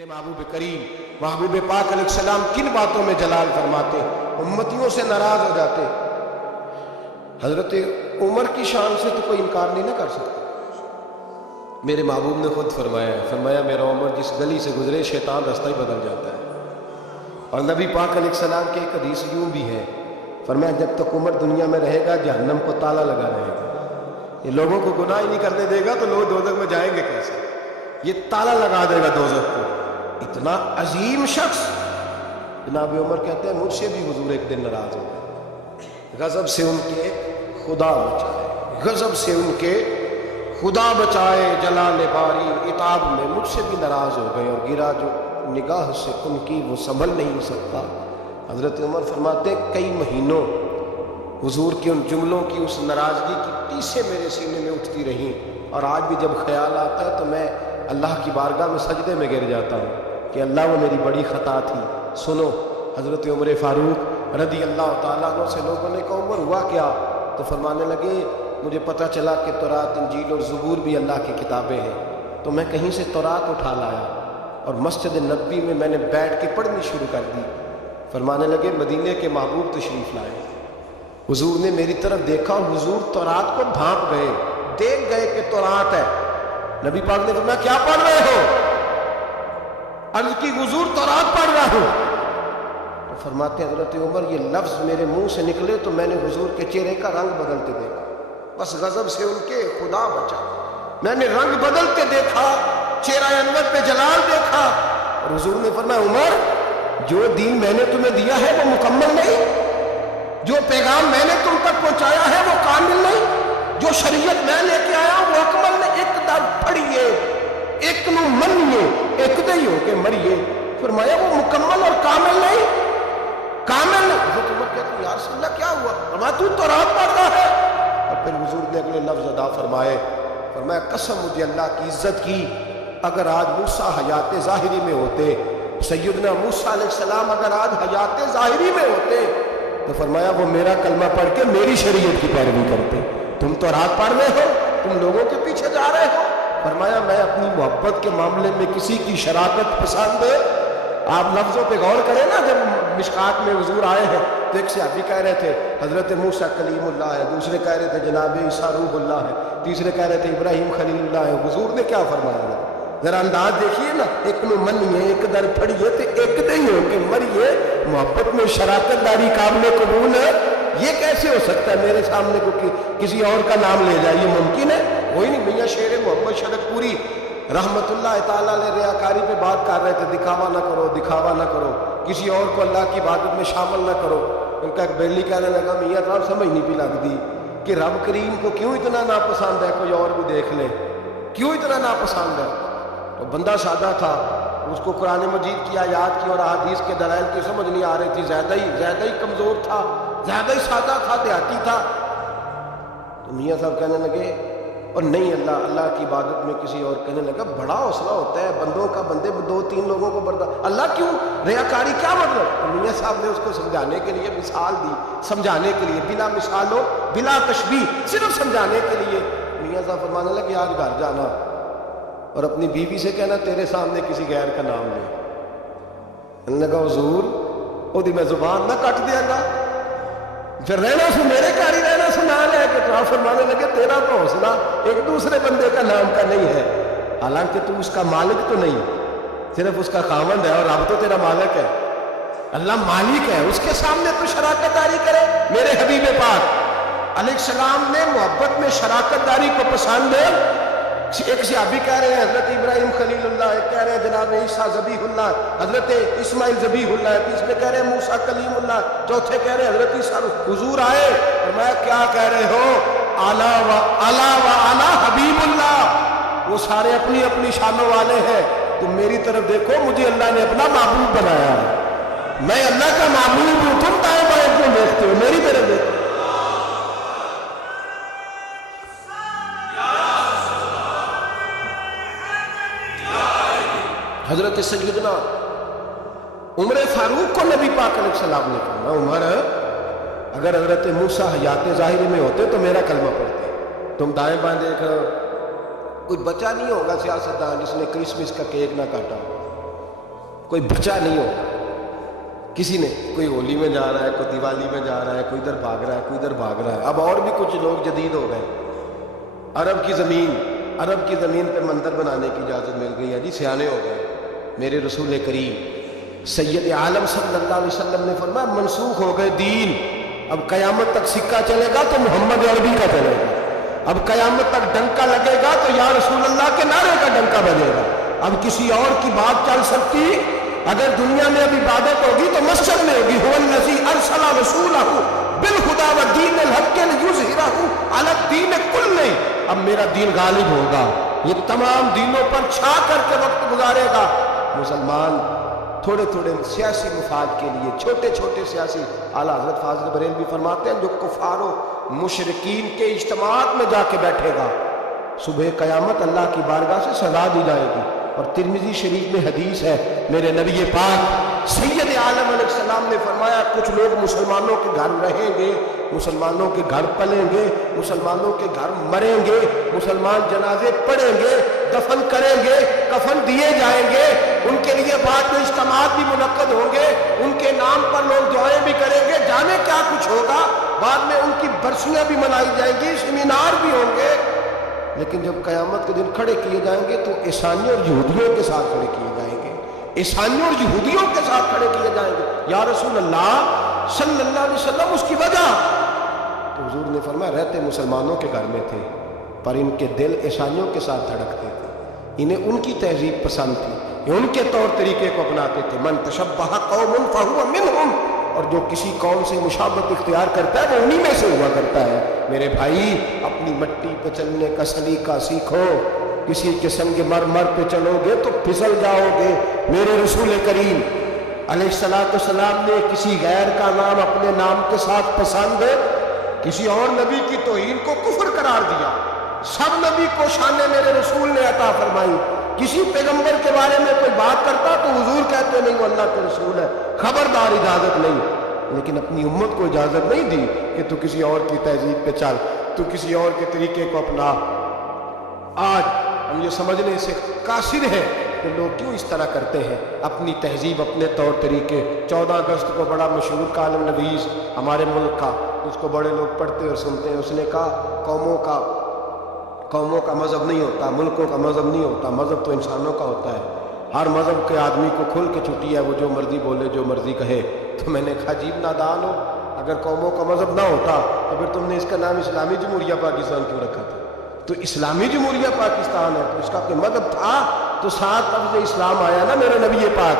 मेरे महबूब करीम महबूब पाक अलैहिस्सलाम किन बातों में जलाल फरमाते, उम्मतियों से नाराज हो जाते। हजरत उमर की शान से तो कोई इनकार नहीं ना कर सकता। मेरे महबूब ने खुद फरमाया मेरा उमर जिस गली से गुजरे शैतान रास्ता ही बदल जाता है। और नबी पाक अलैहिस्सलाम की एक हदीस यूं भी है, फरमाया जब तक उमर दुनिया में रहेगा जहन्नम को ताला लगा रहेगा। ये लोगों को गुनाह ही नहीं करने देगा तो लोग दोज़ख में जाएंगे कैसे? ये ताला लगा देगा दोज़ख को। इतना अजीम शख्स जनाब उमर कहते हैं मुझसे भी हुजूर एक दिन नाराज हो गए। गजब से उनके खुदा बचाए, गजब से उनके खुदा बचाए, जलाल बारी इताब में मुझसे भी नाराज हो गए और गिरा जो निगाह से उनकी वो संभल नहीं सकता। हजरत उमर फरमाते कई महीनों हुजूर के उन जुमलों की उस नाराजगी की टीसें मेरे सीने में उठती रहीं। और आज भी जब ख्याल आता है तो मैं अल्लाह की बारगाह में सजदे में गिर जाता हूँ कि अल्लाह वो मेरी बड़ी ख़ता थी। सुनो, हज़रत उमर फ़ारूक रज़ी अल्लाह ताला अन्हु से लोगों ने कहा उमर हुआ क्या? तो फरमाने लगे मुझे पता चला कि तौरात, इंजील और ज़बूर भी अल्लाह की किताबें हैं। तो मैं कहीं से तौरात उठा लाया और मस्जिद नबवी में मैंने बैठ के पढ़नी शुरू कर दी। फरमाने लगे मदीने के महबूब तशरीफ़ लाए। हुजूर ने मेरी तरफ देखा और हुजूर तौरात को भांप गए, देख गए कि तौरात है। नबी पाक ने फरमाया क्या पढ़ रहे हो? अर्ज़ की हुजूर तौरात पढ़ रहा हूं। तो फरमाते हजरत उमर ये लफ्ज मेरे मुंह से निकले तो मैंने हुजूर के चेहरे का रंग बदलते देखा। बस गजब से उनके खुदा बचा, मैंने रंग बदलते देखा, चेहरा अनवर पे जलाल देखा। और हुजूर ने फरमाया उमर जो दीन मैंने तुम्हें दिया है वो मुकम्मल नहीं, जो पैगाम मैंने तुम तक पहुंचाया है वो कामिल नहीं, जो शरीयत मैं लेके आया वो अकमल ने एक दर पढ़िए, एक नु मनिए, एक दई हो के मरिए। फरमाया वो मुकम्मल और कामिल नहीं, कामिल नहीं। तो कहते यार रसूलल्लाह क्या हुआ? फरमाया तू तो रात पढ़ता है। और फिर हुजूर ने अगले लफ्ज अदा फरमाए, फरमाया कसम मुझे अल्लाह की इज्जत की अगर आज मूसा हयात ज़ाहिरी में होते, सैयदना मूसा अलैहिस्सलाम अगर आज हयात ज़ाहिरी में होते तो फरमाया वो मेरा कलमा पढ़ के मेरी शरीयत की पैरवी करते। तुम तो रात पढ़ रहे हो, तुम लोगों के पीछे जा रहे हो। फरमाया मैं अपनी मोहब्बत के मामले में किसी की शराकत पसंद है। आप लफ्जों पे गौर करें ना, जब मिशकात में हुजूर आए हैं तो एक सहाबी कह रहे थे हजरत मूसा कलीमुल्लाह है, दूसरे कह रहे थे जनाब ईसा रूहुल्लाह है, तीसरे कह रहे थे इब्राहिम खलीलुल्लाह है। हुजूर ने क्या फरमाया जरा अंदाज देखिए ना, एक में मनिए, एक दर पढ़िए तो एक दही हो के मरिए। मोहब्बत में शराकत दारी काबिल कबूल है, ये कैसे हो सकता है? मेरे सामने को किसी और का नाम ले जाए, ये मुमकिन है? कोई नहीं। मियाँ शेर मोहम्मद शरकपुरी रहमतुल्लाह ताला अलैह रियाकारी पे बात कर रहे थे, दिखावा ना करो, दिखावा ना करो, किसी और को अल्लाह की इबादत में शामिल ना करो। उनका एक बेली कहने लगा मियाँ साहब समझ नहीं भी लगती कि रब करीम को क्यों इतना नापसंद है, कोई और भी देख ले, क्यों इतना नापसंद है? तो बंदा सादा था, उसको कुरान मजीद की आयात की और अहादीस के दलाइल की समझ नहीं आ रही थी, ज्यादा ही कमजोर था, ज्यादा ही सादा था, देहाती था। तो मियाँ साहब कहने लगे और नहीं अल्लाह की इबादत में किसी और, कहने लगा बड़ा हौसला होता है बंदों का, बंदे दो तीन लोगों को बर्दाश्त, अल्लाह क्यों? रियाकारी क्या मतलब? तो मियाँ साहब ने उसको समझाने के लिए मिसाल दी, समझाने के लिए बिला मिसालों बिला तशबीह, सिर्फ समझाने के लिए। मियाँ साहब फरमाने लगे आज घर जाना और अपनी बीवी से कहना तेरे सामने किसी गैर का नाम ले। कहने लगा हुजूर ओदी मैं जुबान ना कट देगा, फिर रहना सु मेरे घर ही रहना सु ना लेके। तो आप फरमाने लगे तेरा तो हौसला एक दूसरे बंदे का नाम का नहीं है, हालांकि तू उसका मालिक तो नहीं, सिर्फ उसका खामंद है और अब तो तेरा मालिक है, अल्लाह मालिक है, उसके सामने तो शराकत दारी करे। मेरे हबीब पाक अलैहिस्सलाम ने मोहब्बत में शराकत दारी को पसंद है। एक सहाबी कह रहे हैं हजरत इब्राहिम खलीलुल्लाह, एक कह रहे हैं जनाब ईसा ज़बीहुल्लाह, हजरत इस्माइल ज़बीहुल्लाह, तीसरे कह रहे हैं मूसा कलीमुल्लाह, चौथे कह रहे हैं हजरत ईसा। हुजूर आए और मैं क्या कह रहे हो? आला व आला हबीबुल्लाह, वो सारे अपनी अपनी शानों वाले हैं। तुम मेरी तरफ देखो, मुझे अल्लाह ने अपना महबूब बनाया है, मैं अल्लाह का महबूब हूं। तुम दाएं बाएं क्यों देखते हो? मेरी तरफ देखो। हजरत सैयदना उमर फारूक को नबी पाक अलैहिस्सलाम ने कहा उमर अगर हजरत मूसा हयात ज़ाहिरी में होते तो मेरा कलमा पढ़ते। तुम दाएं बाएं देख रहे हो, कोई बचा नहीं होगा सियासतदान जिसने क्रिसमस का केक ना काटा हो। کوئی بچا نہیں ہوگا. کسی نے کوئی ہولی میں جا رہا ہے, کوئی دیوالی میں جا رہا ہے, کوئی ادھر بھاگ رہا ہے, کوئی ادھر بھاگ رہا ہے. اب اور بھی کچھ لوگ جدید ہو گئے. عرب کی زمین پہ مندر بنانے کی اجازت مل گئی ہے جی, سیانے ہو گئے. میرے رسول کریم سید عالم صلی اللہ علیہ وسلم نے فرمایا منسوخ ہو گئے دین. اب قیامت تک سکہ چلے گا تو محمد عربی کا چلے گا. اب قیامت تک ڈنکا لگے گا تو یا رسول اللہ کے نعرے کا ڈنکا بجے گا. اب کسی اور کی بات چل سکتی؟ اگر دنیا میں اب عبادت ہوگی تو مسجد میں ہوگی. هو الذی ارسل رسولہ بالہدی ودین الحق لیظہرہ علی الدین کلہ. اب میرا دین غالب ہوگا, یہ تمام دینوں پر چھا کر کے وقت گزارے گا. مسلمان تھوڑے تھوڑے سیاسی مفاد کے لیے, چھوٹے چھوٹے سیاسی, اعلیٰ حضرت فاضل بریلوی فرماتے ہیں جو کفار و مشرکین کے اجتماعات میں جا کے بیٹھے گا, صبح قیامت اللہ کی بارگاہ سے سزا دی جائے گی. اور ترمذی شریف میں حدیث ہے, میرے نبی پاک سید عالم علیہ السلام نے فرمایا کچھ لوگ مسلمانوں کے گھر رہیں گے, مسلمانوں کے گھر پلیں گے, مسلمانوں کے گھر مریں گے, مسلمان جنازے پڑھیں گے, دفن کریں گے, کفن دیے جائیں گے, ان کے لیے بعد میں اجتماعات بھی منعقد ہوں گے, ان کے نام پر لوگ دعائیں بھی کریں گے, جانے کیا کچھ ہوگا, بعد میں ان کی برسیاں بھی منائی جائیں گی, سیمینار بھی ہوں گے. لیکن جب قیامت کے دن کھڑے کیے جائیں گے تو عیسائیوں اور یہودیوں کے ساتھ کھڑے کیے جائیں گے, عیسائیوں اور یہودیوں کے ساتھ کھڑے کیے جائیں گے. یا رسول اللہ صلی اللہ علیہ وسلم اس کی وجہ, تو حضور نے فرمایا رہتے مسلمانوں کے گھر میں تھے پر ان کے دل عیسائیوں کے ساتھ دھڑکتے تھے, انہیں ان کی تہذیب پسند تھی, یہ ان کے طور طریقے کو اپناتے تھے. من تشبہ قوم فہو منہم, اور جو کسی قوم سے مشابہت اختیار کرتا ہے وہ انہی میں سے ہوا کرتا ہے. میرے بھائی اپنی مٹی پہ چلنے کا سلیقہ سیکھو, کسی کے سنگ مرمر پہ چلو گے تو پھسل جاؤ گے. میرے رسول کریم علیہ السلام نے کسی غیر کا نام اپنے نام کے ساتھ پسند, کسی اور نبی کی توہین کو کفر قرار دیا. سب نبی کو شان میرے رسول نے عطا فرمائی. کسی پیغمبر کے بارے میں کوئی بات کرتا تو حضور کہتے نہیں وہ اللہ کے رسول ہے, خبردار اجازت نہیں. لیکن اپنی امت کو اجازت نہیں دی کہ تو کسی اور کی تہذیب پہ چل, تو کسی اور کے طریقے کو اپنا. آج ہم یہ سمجھنے سے قاصر ہیں کہ لوگ کیوں اس طرح کرتے ہیں, اپنی تہذیب اپنے طور طریقے. 14 اگست کو بڑا مشہور کالم نویس ہمارے ملک کا, اس کو بڑے لوگ پڑھتے اور سنتے ہیں, اس نے کہا قوموں کا مذہب نہیں ہوتا, ملکوں کا مذہب نہیں ہوتا, مذہب تو انسانوں کا ہوتا ہے. ہر مذہب کے آدمی کو کھل کے چھٹی ہے, وہ جو مرضی بولے جو مرضی کہے. تو میں نے کہا عجیب نادان ہو, اگر قوموں کا مذہب نہ ہوتا تو پھر تم نے اس کا نام اسلامی جمہوریہ پاکستان کیوں رکھا تھا؟ تو اسلامی جمہوریہ پاکستان ہے تو اس کا کوئی مذہب تھا تو ساتھ لفظ اسلام آیا نا. میرے نبی پاک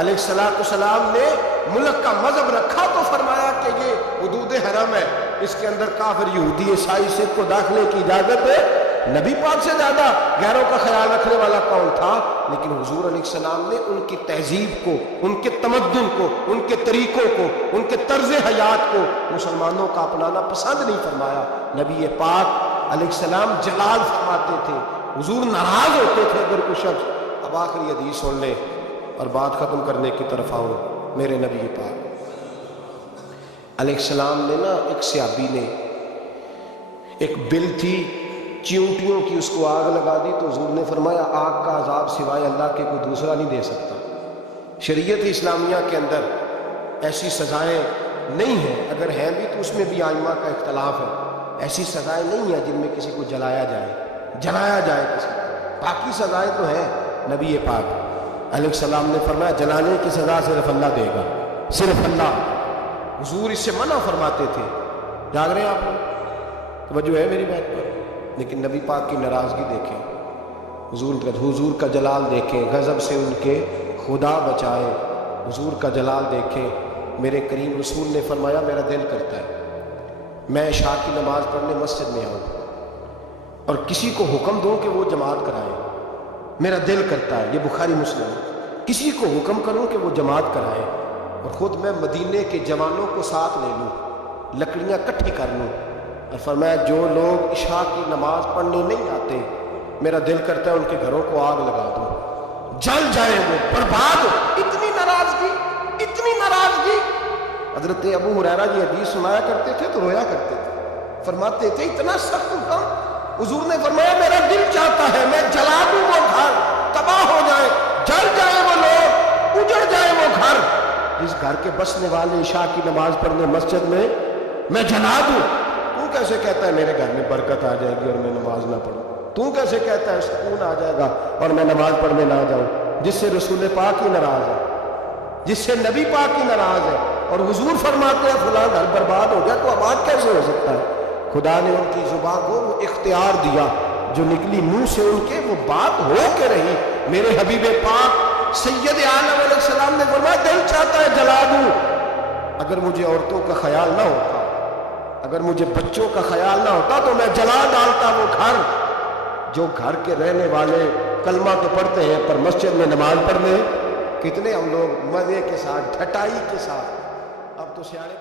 علیہ السلام نے ملک کا مذہب رکھا تو فرمایا کہ یہ حدود حرم ہے, اس کے اندر کافر یہودی عیسائی سکھ کو داخلے کی اجازت ہے. نبی پاک سے زیادہ غیروں کا خیال رکھنے والا کون تھا؟ لیکن حضور علیہ السلام نے ان کی تہذیب کو, ان کے تمدن کو, ان کے طریقوں کو, ان کے طرز حیات کو مسلمانوں کا اپنانا پسند نہیں فرمایا. نبی پاک علیہ السلام جلال فرماتے تھے, حضور ناراض ہوتے تھے اگر کوئی شخص. اب آخری حدیث سن لیں اور بات ختم کرنے کی طرف آؤں. میرے نبی پاک علیہ السلام نے نا, ایک صحابی نے ایک بل تھی چیونٹیوں کی, اس کو آگ لگا دی تو حضور نے فرمایا آگ کا عذاب سوائے اللہ کے کوئی دوسرا نہیں دے سکتا. شریعت اسلامیہ کے اندر ایسی سزائیں نہیں ہیں, اگر ہیں بھی تو اس میں بھی ائمہ کا اختلاف ہے. ایسی سزائیں نہیں ہیں جن میں کسی کو جلایا جائے کسی کو. باقی سزائیں تو ہیں. نبی پاک علیہ السلام نے فرمایا جلانے کی سزا صرف اللہ دے گا, صرف اللہ. حضور اس سے منع فرماتے تھے. جاگ رہے ہیں آپ لوگ؟ توجہ ہے میری بات پر؟ لیکن نبی پاک کی ناراضگی دیکھیں, حضور کا جلال دیکھیں, غضب سے ان کے خدا بچائے. حضور کا جلال دیکھیں. میرے کریم رسول نے فرمایا میرا دل کرتا ہے میں عشاء کی نماز پڑھنے مسجد میں آؤں اور کسی کو حکم دوں کہ وہ جماعت کرائے. میرا دل کرتا ہے, یہ بخاری مسلم, کسی کو حکم کروں کہ وہ جماعت کرائے اور خود میں مدینے کے جوانوں کو ساتھ لے لوں, لکڑیاں کٹھی کر لوں. اور فرمایا جو لوگ عشاء کی نماز پڑھنے نہیں آتے میرا دل کرتا ہے ان کے گھروں کو آگ لگا دوں, جل جائیں وہ, برباد. اتنی ناراضگی. حضرت ابو ہریرہ جی حدیث سنایا کرتے تھے تو رویا کرتے تھے, فرماتے تھے اتنا سخت غم. حضور نے فرمایا میرا دل چاہتا ہے میں جلا دوں وہ گھر, تباہ ہو جائے, جل جائے وہ لوگ, इस घर के बसने वाले इशा की नमाज पढ़ने मस्जिद में मैं जला दूं। तू कैसे कहता है मेरे घर में बरकत आ जाएगी और मैं नमाज ना पढ़ूं? तू कैसे कहता है सुकून आ जाएगा और मैं नमाज पढ़ने ना जाऊं? जिससे रसूल पाक ही नाराज है, जिससे नबी पाक ही नाराज है, और हुजूर फरमाते हैं फलां घर बर्बाद हो गया, तो आबाद कैसे हो सकता है? खुदा ने उनकी जुबान को वो इख्तियार दिया, जो निकली मुंह से उनके वो बात हो के रही। मेरे हबीब पाक सैयद आलम अलैहिस्सलाम ने फरमाया दिल चाहता है जला दूं। अगर मुझे औरतों का ख्याल ना होता, अगर मुझे बच्चों का ख्याल ना होता, तो मैं जला डालता वो घर, जो घर के रहने वाले कलमा तो पढ़ते हैं पर मस्जिद में नमाज पढ़ने कितने हम लोग मजे के साथ, ढटाई के साथ, अब तो सियाने